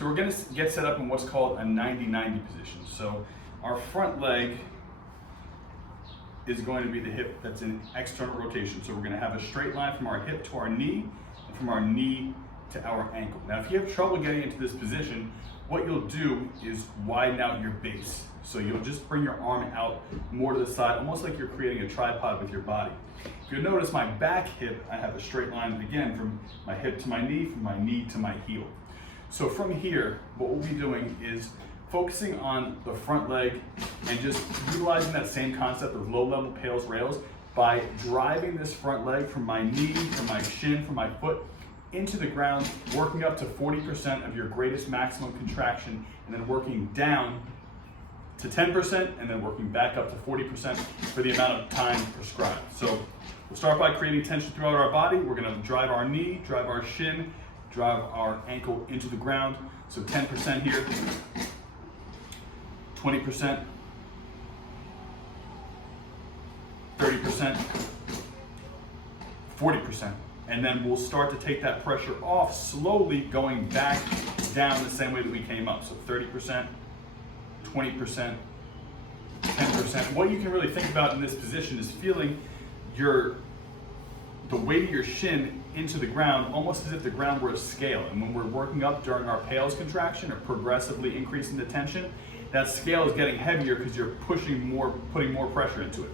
So we're gonna get set up in what's called a 90-90 position. So our front leg is going to be the hip that's in external rotation. So we're gonna have a straight line from our hip to our knee, and from our knee to our ankle. Now, if you have trouble getting into this position, what you'll do is widen out your base. So you'll just bring your arm out more to the side, almost like you're creating a tripod with your body. If you'll notice my back hip, I have a straight line again from my hip to my knee, from my knee to my heel. So from here, what we'll be doing is focusing on the front leg and just utilizing that same concept of low-level pales rails by driving this front leg from my knee, from my shin, from my foot into the ground, working up to 40% of your greatest maximum contraction, and then working down to 10%, and then working back up to 40% for the amount of time prescribed. So we'll start by creating tension throughout our body. We're gonna drive our knee, drive our shin, drive our ankle into the ground. So 10% here, 20%, 30%, 40%. And then we'll start to take that pressure off, slowly going back down the same way that we came up. So 30%, 20%, 10%. What you can really think about in this position is feeling the weight of your shin into the ground, almost as if the ground were a scale. And when we're working up during our pales contraction or progressively increasing the tension, that scale is getting heavier because you're putting more pressure into it.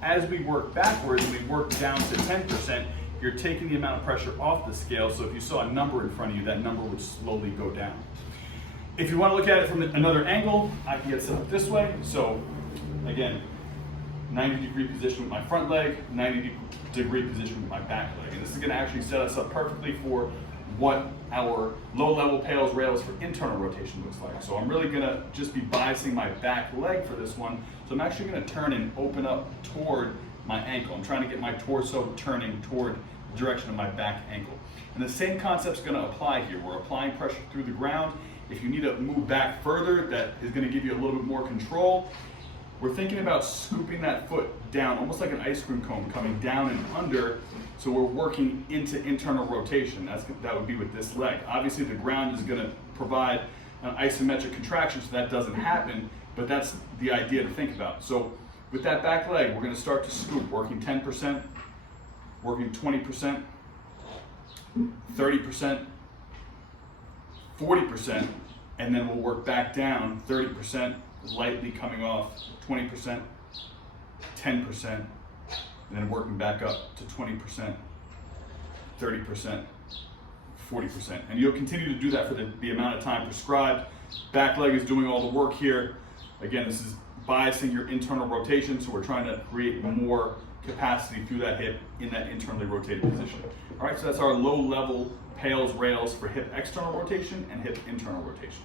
As we work backwards and we work down to 10%, you're taking the amount of pressure off the scale. So if you saw a number in front of you, that number would slowly go down. If you want to look at it from another angle, I can get set up this way. So again, 90-degree position with my front leg, 90-degree position with my back leg. And this is going to actually set us up perfectly for what our low-level pales rails for internal rotation looks like. So I'm really going to just be biasing my back leg for this one. So I'm actually going to turn and open up toward my ankle. I'm trying to get my torso turning toward the direction of my back ankle. And the same concept's going to apply here. We're applying pressure through the ground. If you need to move back further, that is going to give you a little bit more control. We're thinking about scooping that foot down, almost like an ice cream cone, coming down and under. So we're working into internal rotation. That would be with this leg. Obviously, the ground is going to provide an isometric contraction, so that doesn't happen, but that's the idea to think about. So with that back leg, we're going to start to scoop, working 10%, working 20%, 30%, 40%, and then we'll work back down 30%, lightly coming off 20%, 10%, and then working back up to 20%, 30%, 40%. And you'll continue to do that for the amount of time prescribed. Back leg is doing all the work here. Again, this is biasing your internal rotation, so we're trying to create more capacity through that hip in that internally rotated position. All right, so that's our low-level pales rails for hip external rotation and hip internal rotation.